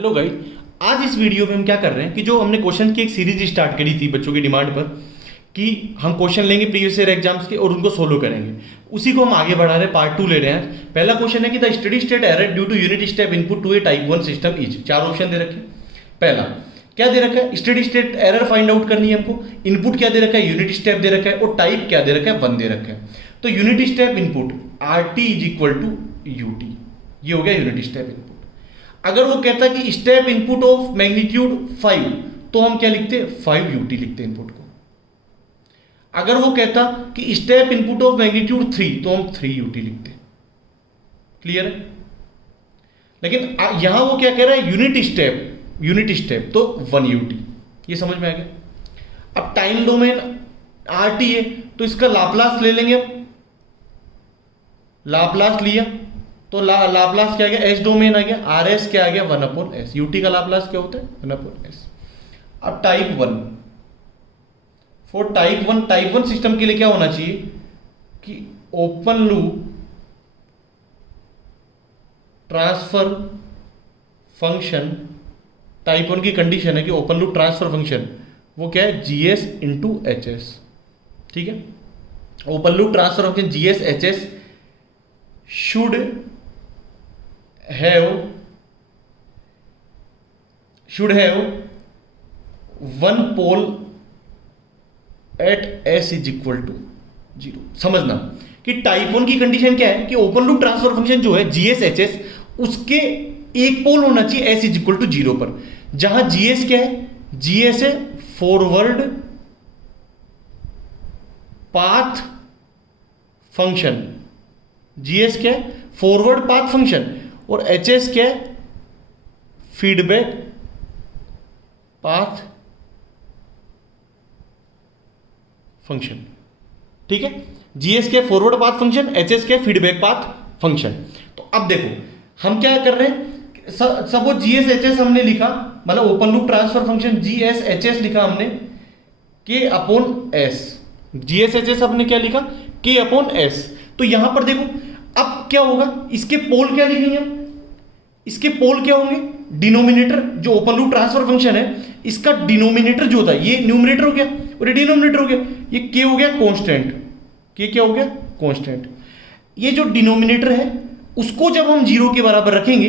Hello guys. आज इस video में हम क्या कर रहे हैं कि जो हमने क्वेश्चन की एक सीरीज स्टार्ट करी थी बच्चों की डिमांड पर कि हम क्वेश्चन लेंगे प्रीवियस ईयर एग्जाम्स के और उनको सोल्व करेंगे। उसी को हम आगे बढ़ा रहे हैं, पार्ट 2 ले रहे हैं। पहला क्वेश्चन है कि the steady state error due to unit step input to a type 1 system is. चार ऑप्शन दे रखे हैं। पहला क्या दे रखा है, steady state error find out करनी है हमको। इनपुट क्या दे रखा है, यूनिट स्टेप दे रखा है, और टाइप क्या दे रखा है, 1 दे रखा है। तो unit step input RT is equal to UT, ये हो गया यूनिट स्टेप इनपुट। अगर वो कहता कि स्टेप इनपुट ऑफ मैग्नीट्यूड 5 तो हम क्या लिखते, 5 UT लिखते इनपुट को। अगर वो कहता कि स्टेप इनपुट ऑफ मैग्नीट्यूड 3 तो हम 3 UT लिखते। क्लियर है? लेकिन यहां वो क्या कह रहा है, यूनिट स्टेप तो 1 UT। ये समझ में आ गया। अब टाइम डोमेन RT है तो इसका लाप्लास ले लेंगे। अब लाप्लास लिया तो लाप्लास क्या आ गया, एस डोमेन आ गया। RS क्या आ गया, 1/s। UT का लाप्लास क्या होता है, 1/s। अब टाइप 1, फॉर टाइप 1 सिस्टम के लिए क्या होना चाहिए कि open loop transfer function, type 1 की कंडीशन है कि ओपन लूप ट्रांसफर फंक्शन वो क्या है, GS इंटू HS। ठीक है, open loop transfer function GS HS should have one pole at S is equal to 0। समझना कि टाइप 1 की कंडीशन क्या है कि ओपन लूप ट्रांसफर फंक्शन जो है GS HS उसके एक पोल होना चाहिए S इज इक्वल टू 0 पर। जहां GS क्या है, GS है फॉरवर्ड पाथ फंक्शन। GS क्या है, फॉरवर्ड पाथ फंक्शन, और HS क्या है, फीडबैक पाथ फंक्शन। ठीक है, GS क्या है, फॉरवर्ड पाथ फंक्शन, HS क्या है, फीडबैक पाथ फंक्शन। तो अब देखो हम क्या कर रहे हैं, सब वो GS HS हमने लिखा, मतलब open loop transfer function GS HS लिखा हमने K/S। GS HS हमने क्या लिखा, K/S। तो यहां पर देखो अब क्या होगा, इसके पोल क्या लिखेंगे हम, इसके पोल क्या होंगे, डिनोमिनेटर जो ओपन लूप ट्रांसफर फंक्शन है इसका डिनोमिनेटर जो होता है, ये न्यूमरेटर हो गया और ये डिनोमिनेटर हो गया। ये K हो गया कांस्टेंट, K क्या हो गया, कांस्टेंट। ये जो डिनोमिनेटर है उसको जब हम 0 के बराबर रखेंगे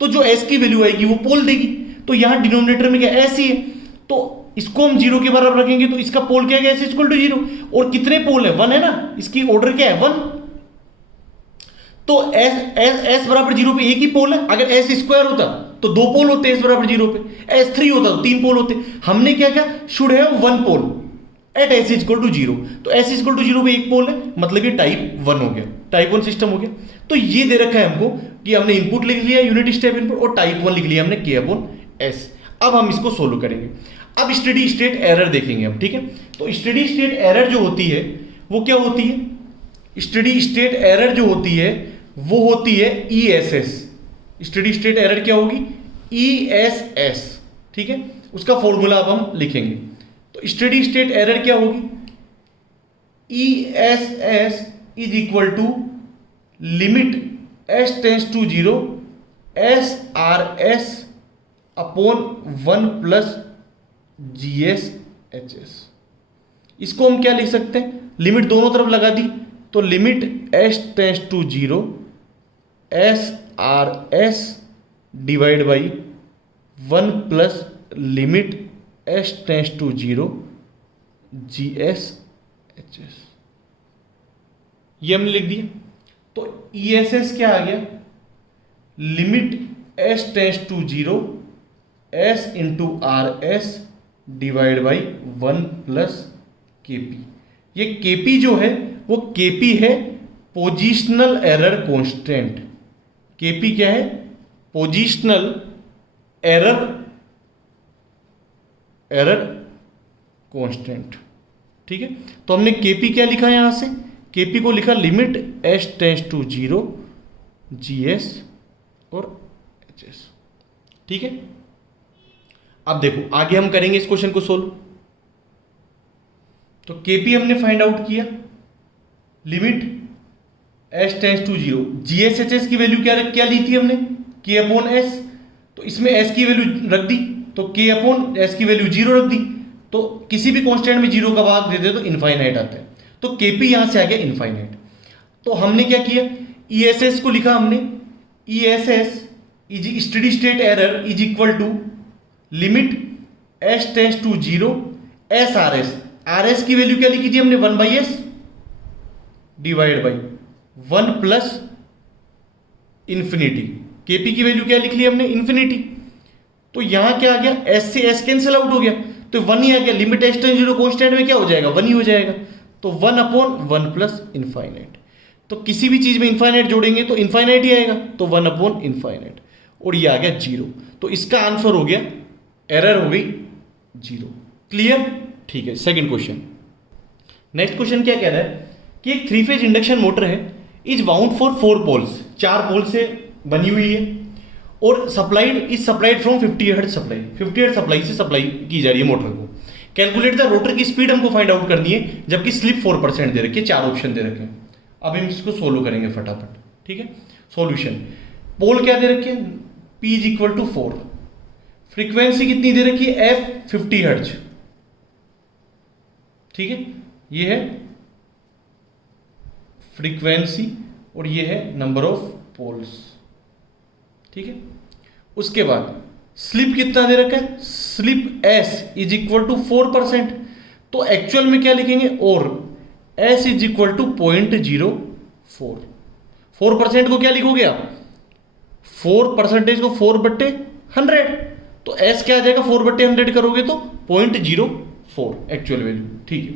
तो जो S की वैल्यू आएगी वो पोल देगी। तो यहां डिनोमिनेटर में क्या S ही है, तो इसको हम 0 के बराबर रखेंगे तो इसका पोल क्या है, S इक्वल टू 0। और कितने पोल है, 1 है ना, इसकी ऑर्डर क्या है, 1। तो S बराबर 0 पे एक ही पोल है। अगर S स्क्वायर होता तो 2 पोल होते, S बराबर 0 पे। S3 होता तो 3 पोल होते। हमने क्या किया, should have 1 pole at S equal to 0। तो S इक्वल टू 0 पे एक पोल है, मतलब ये टाइप 1 हो गया, टाइप 1 सिस्टम हो गया। तो ये दे रखा है हमको कि हमने इनपुट लिख लिया यूनिट स्टेप इनपुट, और टाइप 1 लिख लिया हमने K/S। अब हम इसको सोल्व करेंगे। अब स्टेडी स्टेट एरर देखेंगे हम। ठीक है, तो स्टेडी स्टेट एरर जो होती है वो क्या होती है, स्टेडी स्टेट एरर जो होती है वो होती है ESS। स्टेडी स्टेट एरर क्या होगी, ESS। ठीक है, उसका फॉर्मूला अब हम लिखेंगे। तो स्टेडी स्टेट एरर क्या होगी, ESS is equal to limit S tends to 0 SRS upon 1 plus GS HS। इसको हम क्या लिख सकते हैं, लिमिट दोनों तरफ लगा दी तो limit S tends to 0 SRS divide by 1 plus limit S tends to 0 GS HS। ये हमने लिख दिया। तो ESS क्या आ गया, limit S tends to 0 S into RS divide by 1 plus KP। ये KP जो है वो KP है पोजिशनल एरर कांस्टेंट। KP क्या है, पोजिशनल एरर कांस्टेंट। ठीक है, तो हमने KP क्या लिखा यहां से, KP को लिखा limit S tends to 0 GS और HS। ठीक है, अब देखो आगे हम करेंगे इस क्वेश्चन को सोल्व। तो KP हमने फाइंड आउट किया, limit S tends to 0, GSHS की वैल्यू क्या ली थी हमने, K/S। तो इसमें एस की वैल्यू रख दी, तो के अपॉन एस की वैल्यू 0 रख दी, तो किसी भी कांस्टेंट में 0 का भाग दे दे तो इनफाइनाइट आता है, तो केपी यहां से आ गया इनफाइनाइट। तो हमने क्या किया, ईएसएस को लिखा हमने, ESS is steady state error is equal to limit S tends to 0 S R S. R S की वैल्यू क्या लिखी थी हमने, 1/s divide by 1 plus infinity. KP की वैल्यू क्या लिख ली हमने, इंफिनिटी। तो यहां क्या आ गया, एस से एस कैंसिल आउट हो गया, तो 1 ही आ गया। लिमिट एस टेंड्स 0 कांस्टेंट में क्या हो जाएगा, 1 ही हो जाएगा, तो 1 अपॉन 1 प्लस इनफाइनाइट। तो किसी भी चीज में इनफाइनाइट जोड़ेंगे तो इनफाइनाइट ही आएगा, तो 1 अपॉन इनफाइनाइट, और ये आ गया 0। तो इसका आंसर हो गया, एरर हो गई 0। क्लियर, ठीक है। सेकंड क्वेश्चन, नेक्स्ट क्वेश्चन क्या कह रहा है कि एक 3 फेज इंडक्शन मोटर है, इज बाउंड फॉर 4 पोल्स, 4 पोल से बनी हुई है, और supplied from 50 hertz supply, 50 hertz supply से सप्लाई की जा रही है मोटर को। कैलकुलेट द रोटर की स्पीड हमको फाइंड आउट करनी है, जबकि स्लिप 4% दे रखी है, 4 ऑप्शन दे रखे हैं। अब हम इसको सोल्व करेंगे फटाफट, ठीक है। सॉल्यूशन, पोल क्या दे रखे हैं, P is equal to 4, frequency कितनी दे रखी है, F 50 हर्ट्ज, ठीक है, ये है फ्रीक्वेंसी और ये है नंबर ऑफ पोल्स, ठीक है। उसके बाद स्लिप कितना दे रखा है, slip S is equal to 4%, तो एक्चुअल में क्या लिखेंगे, और S इज इक्वल टू 0.04। 4% को क्या लिखोगे आप, 4% को 4/100, तो S क्या आ जाएगा, 4/100 करोगे तो 0.04 एक्चुअल वैल्यू, ठीक है।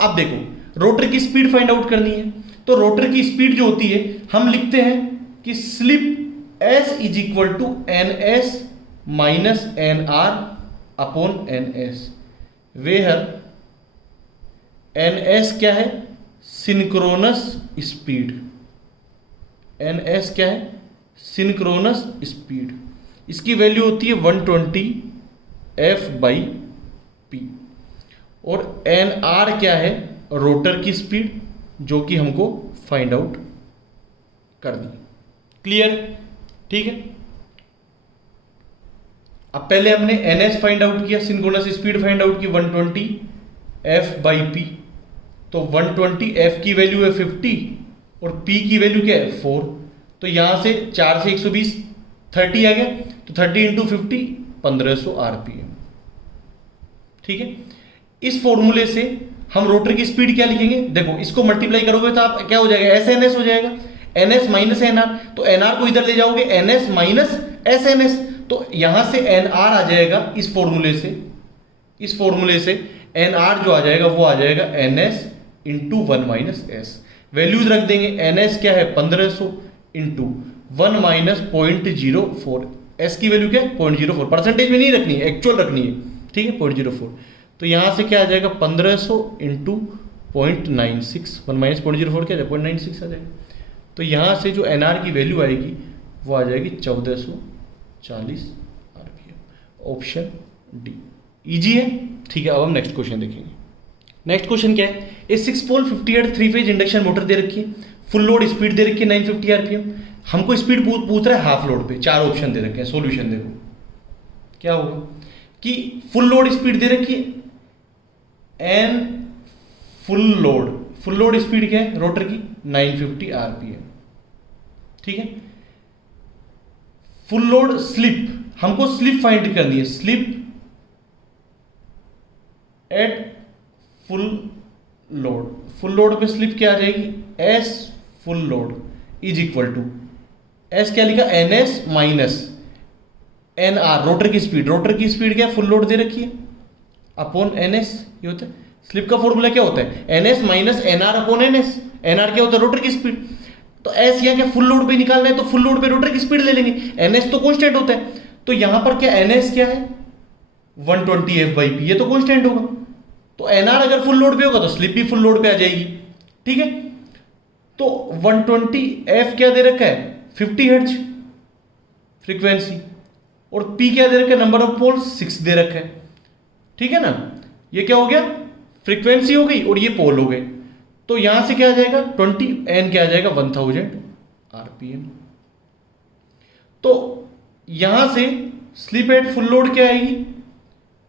अब देखो रोटर की स्पीड फाइंड आउट करनी है, तो रोटर की स्पीड जो होती है हम लिखते हैं कि slip S is equal to NS minus NR upon NS, where NS क्या है, सिंक्रोनस स्पीड, NS क्या है, सिंक्रोनस स्पीड, इसकी वैल्यू होती है 120 F/P, और NR क्या है, रोटर की स्पीड, जो कि हमको फाइंड आउट कर दी। क्लियर, ठीक है। अब पहले हमने NS फाइंड आउट किया, सिंक्रोनस स्पीड फाइंड आउट की 120 F/P, तो 120 F की वैल्यू है 50 और P की वैल्यू क्या है 4, तो यहां से 4 से 120 30 आ गया, तो 30 इंटू 50 1500 RPM, ठीक है। इस फॉर्मूले से हम रोटर की स्पीड क्या लिखेंगे, देखो इसको मल्टीप्लाई करोगे तो आप क्या हो जाएगा, SNS हो जाएगा, NS माइनस NR, तो NR को इधर ले जाओगे, NS माइनस SNS, तो यहां से NR आ जाएगा इस फॉर्मूले से NR जो आ जाएगा वो आ जाएगा NS into 1 minus S। Values रख देंगे, NS क्या है 1500 इंटू 1 माइनस 0.04, S की वैल्यू क्या है 0.04, परसेंटेज में नहीं रखनी है, एक्चुअल रखनी है, ठीक है 0.04, तो यहां से क्या आ जाएगा 1500 इंटू 0.96, 1 माइनस 0.04 क्या है 0.96 आ जाएगा, तो यहां से जो NR की वैल्यू आएगी वो आ जाएगी 1440 RPM, ऑप्शन डी। इजी है, ठीक है। अब हम नेक्स्ट क्वेश्चन देखेंगे। नेक्स्ट क्वेश्चन क्या है, ए 6 पोल 50 हर्ट्ज 3 फेज इंडक्शन मोटर दे रखी है, फुल लोड स्पीड दे रखी है 950 RPM, हमको स्पीड पूछ रहा है हाफ लोड पे, 4 ऑप्शन दे रखे हैं। सॉल्यूशन देखो क्या होगा कि फुल लोड स्पीड दे रखी है एन, फुल लोड स्पीड क्या है रोटर की 950 RPM, ठीक है। फुल लोड स्लिप, हमको स्लिप फाइंड करनी है, स्लिप एट फुल लोड पे स्लिप क्या आ जाएगी, S full load is equal to S क्या लिखा, NS माइनस NR, रोटर की स्पीड क्या फुल लोड दे रखी है अपॉन NS, ये होता है स्लिप का फॉर्मूला क्या होता है, NS minus NR upon NS, NR क्या होता है रोटर की स्पीड, तो S यहाँ क्या फुल लोड पे निकालना है, तो फुल लोड पे रोटर की स्पीड ले लेंगे, NS तो कांस्टेंट होता है, तो यहां पर क्या NS क्या है 120 F/P, ये तो कांस्टेंट होगा, तो NR अगर फुल लोड पे होगा तो स्लिप भी फुल लोड पे आ जाएगी, ठीक है। तो 120 F क्या दे रखा है 50 हर्ट्ज फ्रीक्वेंसी, और P क्या दे रखा है नंबर ऑफ पोल्स 6 दे रखा है, ठीक है ना। ये क्या हो गया, फ्रीक्वेंसी हो गई और ये पोल हो गए, तो यहां से क्या आ जाएगा 20, N क्या आ जाएगा 1000 RPM। तो यहां से स्लिप एट फुल लोड क्या आएगी,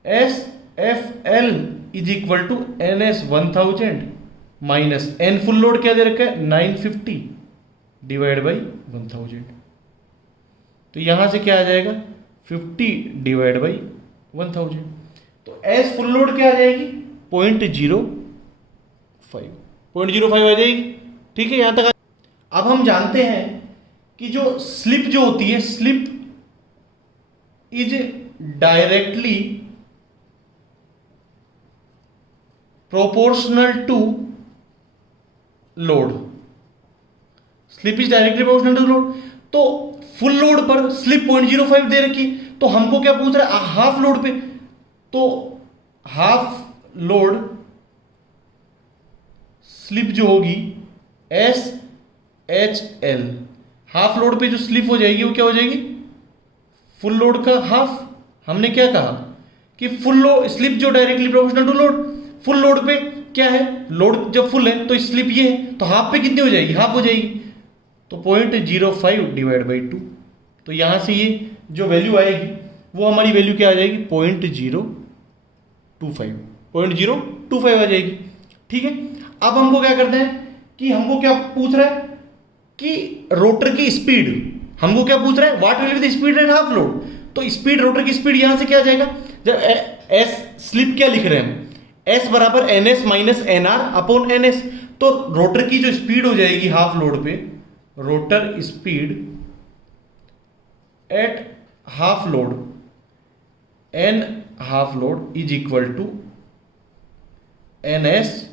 S F L is equal to N S 1000 minus N full load क्या दे रखा है 950 डिवाइड बाई 1000। तो यहां से क्या आ जाएगा 50 डिवाइड बाई 1000। तो एस फुल लोड क्या आ जाएगी 0.05 आ जाएगी। ठीक है, यहां तक। अब हम जानते हैं कि जो स्लिप जो होती है, slip is directly proportional to load. Slip is directly proportional to load. तो फुल लोड पर स्लिप 0.05 दे रखी, तो हमको क्या पूछ रहा है हाफ लोड पे। तो हाफ लोड स्लिप जो होगी S H L, half load पे जो स्लिप हो जाएगी वो क्या हो जाएगी फुल लोड का हाफ। हमने क्या कहा कि फुल लोड स्लिप जो directly proportional to load, full load पे क्या है, लोड जब फुल है तो स्लिप ये है, तो हाफ पे कितनी हो जाएगी, हाफ हो जाएगी। तो 0.05 डिवाइड बाई 2। तो यहां से ये जो वैल्यू आएगी वो हमारी वैल्यू क्या आ जाएगी 0.025 आ जाएगी। ठीक है, अब हमको क्या करना है कि हमको क्या पूछ रहा है कि रोटर की स्पीड, हमको क्या पूछ रहा है what will be the speed at half load. तो स्पीड, रोटर की स्पीड यहां से क्या आ जाएगा, जब एस स्लिप क्या लिख रहे हैं हम, एस बराबर N S minus N R upon N S. तो रोटर की जो स्पीड हो जाएगी हाफ लोड पे, rotor speed at half load N half load is equal to N S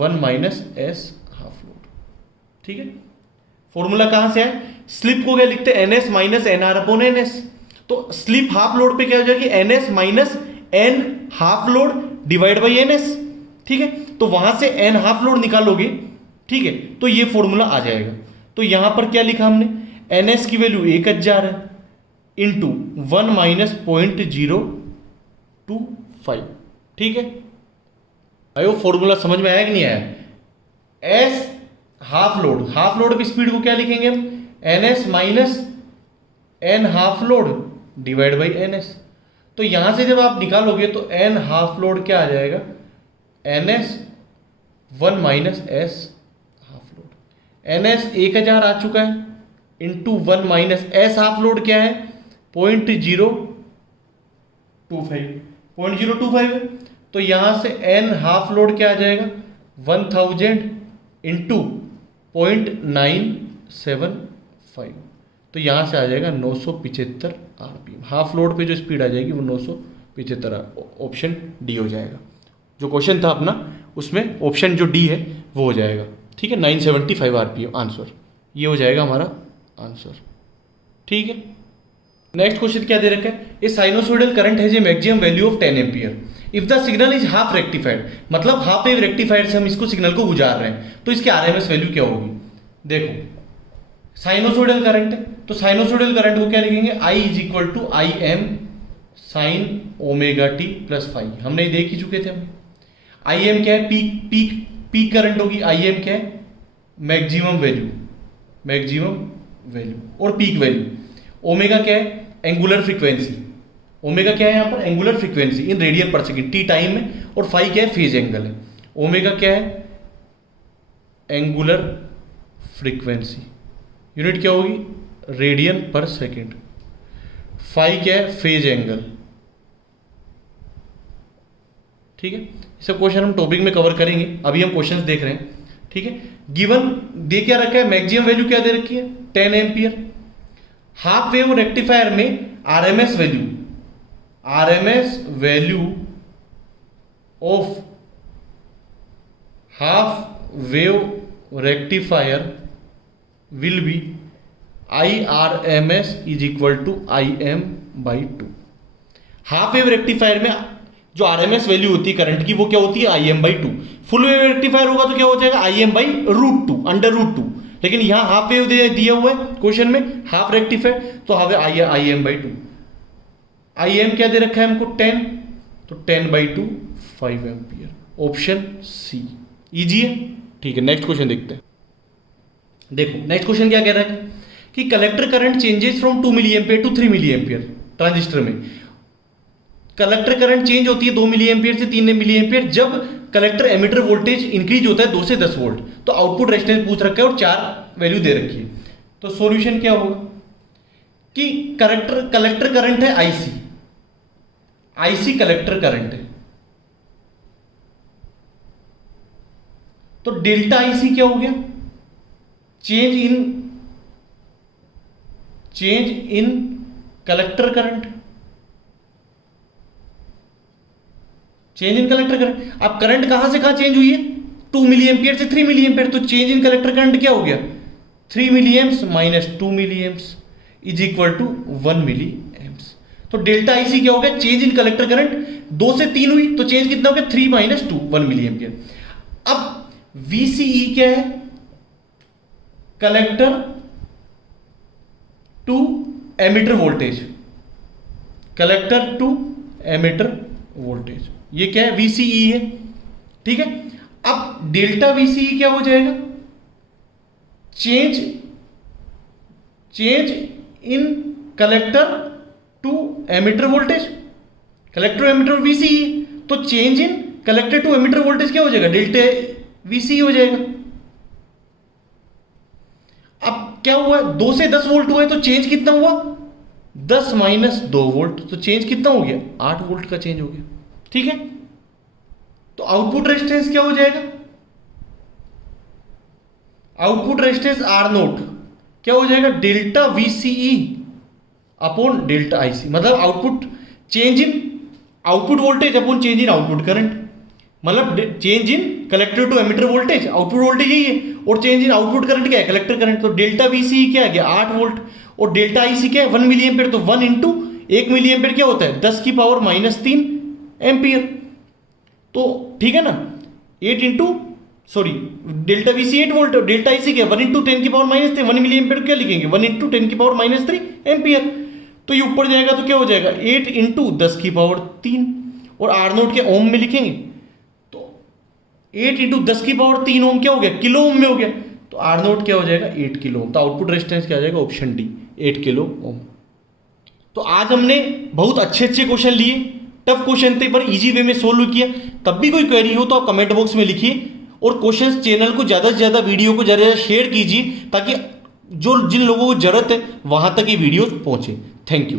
1 minus S half load. ठीक है, फॉर्मूला कहां से है, स्लिप को क्या लिखते हैं N S minus N R upon N S. तो स्लिप हाफ लोड पे क्या हो जाएगी N S minus N half load divide by N S. ठीक है, तो वहां से एन हाफ लोड निकालोगे, ठीक है, तो ये फॉर्मूला आ जाएगा। तो यहां पर क्या लिखा हमने, एन एस की वैल्यू 1000 है इंटू 1 माइनस 0.025। ठीक है, आयो फॉर्मूला समझ में आया कि नहीं आया। एस हाफ लोड पे स्पीड को क्या लिखेंगे हम, N S minus N half load divide by N S. तो यहां से जब आप निकालोगे तो एन हाफ लोड क्या आ जाएगा, N S 1 minus S half load. N S 1000 आ चुका है into 1 minus S half load क्या है 0.025 है। तो यहां से एन हाफ लोड क्या आ जाएगा 1000 इंटू 0.975। तो यहां से आ जाएगा 975 आरपीएम। हाफ लोड पे जो स्पीड आ जाएगी वो 975, ऑप्शन डी हो जाएगा। जो क्वेश्चन था अपना उसमें ऑप्शन जो डी है वो हो जाएगा। ठीक है, 975 आरपीएम आंसर, ये हो जाएगा हमारा आंसर। ठीक है, नेक्स्ट क्वेश्चन क्या दे रखा है, a sinusoidal current has a maximum value of 10 ampere if the signal is half rectified. मतलब हाफ वेव रेक्टिफाइड से हम इसको सिग्नल को गुजार रहे हैं, तो इसकी आरएमएस वैल्यू क्या होगी। देखो साइनोसॉइडल करंट है, तो साइनोसॉइडल करंट को क्या लिखेंगे, I is equal to I m sine omega t plus five. हमने देख ही चुके थे हम। आई एम क्या है, पीक करंट होगी। आई एम क्या है, मैक्सिमम वैल्यू और पीक वैल्यू। ओमेगा क्या है, एंगुलर फ्रीक्वेंसी। ओमेगा क्या है यहाँ पर, एंगुलर फ्रीक्वेंसी इन रेडियन पर सेकेंड टी टाइम में, और फाई क्या है, फेज एंगल है। ओमेगा क्या है, एंगुलर फ्रीक्वेंसी, यूनिट क्या होगी, रेडियन पर सेकेंड। फाई क्या है, फेज एंगल। ठीक है, सब क्वेश्चन हम टॉपिक में कवर करेंगे, अभी हम क्वेश्चंस देख रहे हैं। ठीक है, गिवन दे क्या रखा है, मैक्सिमम वैल्यू क्या दे रखी है 10 एम्पियर। हाफ वेव रेक्टिफायर में RMS value of half wave rectifier will be IRMS is equal to IM/2। Half wave rectifier में जो आरएमएस वैल्यू होती है करंट की वो क्या होती है, IM/2। फुल वेव रेक्टिफायर होगा तो क्या हो जाएगा, IM/√2 अंडर√2। लेकिन यहां हाफ वेव दिया हुआ है क्वेश्चन में, हाफ रेक्टिफायर, तो IM/2। IM क्या दे रखा है हमको 10, तो 10/2 5 एम्पियर, ऑप्शन सी। इजी है। ठीक है, नेक्स्ट क्वेश्चन देखते हैं। देखो नेक्स्ट क्वेश्चन क्या कह रहा है कि collector current changes from 2 milli ampere to 3 milli ampere transistor में। कलेक्टर करंट चेंज होती है 2 मिली एम्पियर से 3 मिली एम्पियर जब कलेक्टर एमिटर वोल्टेज इंक्रीज होता है 2 से 10 वोल्ट। तो आउटपुट रेजिस्टेंस पूछ रखा है और 4 वैल्यू दे रखी है। तो सॉल्यूशन क्या होगा कि कलेक्टर करंट है आईसी कलेक्टर करंट है, तो डेल्टा आईसी क्या हो गया, change in collector current, change in collector current. अब करंट कहां से कहां चेंज हुई है, 2 मिली एम्पियर से 3 मिली एम्पियर, तो चेंज इन कलेक्टर करंट क्या हो गया, 3 milli amps minus 2 milli amps is equal to 1 milli amps. तो डेल्टा आईसी क्या हो गया, चेंज इन कलेक्टर करंट 2 से 3 हुई तो चेंज कितना हो गया, 3 माइनस 2 1 मिली एम्पियर। अब VCE क्या है, collector to emitter voltage, collector to emitter voltage, ये क्या है, VCE है। ठीक है, अब डेल्टा VCE क्या हो जाएगा, change in collector to emitter voltage, collector emitter VCE, तो change in collector to emitter voltage क्या हो जाएगा, डेल्टा VCE हो जाएगा। अब क्या हुआ, 2 से 10 वोल्ट हुआ है तो चेंज कितना हुआ, 10 माइनस 2 वोल्ट, तो चेंज कितना हो गया, 8 वोल्ट का चेंज हो गया। ठीक है, तो आउटपुट रेजिस्टेंस क्या हो जाएगा, आउटपुट रेजिस्टेंस आर नोट क्या हो जाएगा, delta VCE upon delta IC, मतलब output change in output voltage upon change in output current, मतलब change in collector to emitter voltage, output voltage यही है, और चेंज इन आउटपुट करंट क्या है, कलेक्टर करंट। तो डेल्टा VCE क्या आ गया, 8 वोल्ट, और डेल्टा आईसी क्या है, 1 मिली एम्पियर, तो 1 इंटू 1 मिली एम्पियर क्या होता है, 10 की पावर माइनस 3 एम्पियर। तो ठीक है ना, 8 into sorry delta VCE 8 volt, delta IC क्या, 1 इंटू 10 की पावर माइनस 3, 1 मिली एम्पियर क्या लिखेंगे, 1 इंटू 10 की पावर माइनस 3 एम्पियर। तो ये ऊपर जाएगा तो क्या हो जाएगा, 8 इंटू 10 की पावर 3, और आर नोट के ओम में लिखेंगे, तो 8 इंटू 10 की पावर 3 ओम क्या हो गया, किलो ओम में हो गया, तो आर नोट क्या हो जाएगा, 8 किलो ओम। तो आउटपुट रेजिस्टेंस क्या आ जाएगा, ऑप्शन डी 8 किलो ओम। तो आज हमने बहुत अच्छे क्वेश्चन लिए, टफ क्वेश्चन थे पर इजी वे में सोल्व किया। तब भी कोई क्वेरी हो तो आप कमेंट बॉक्स में लिखिए, और क्वेश्चंस चैनल को ज़्यादा से ज़्यादा वीडियो को ज़्यादा शेयर कीजिए ताकि जो जिन लोगों को ज़रूरत है वहाँ तक ये वीडियोस पहुँचे। Thank you.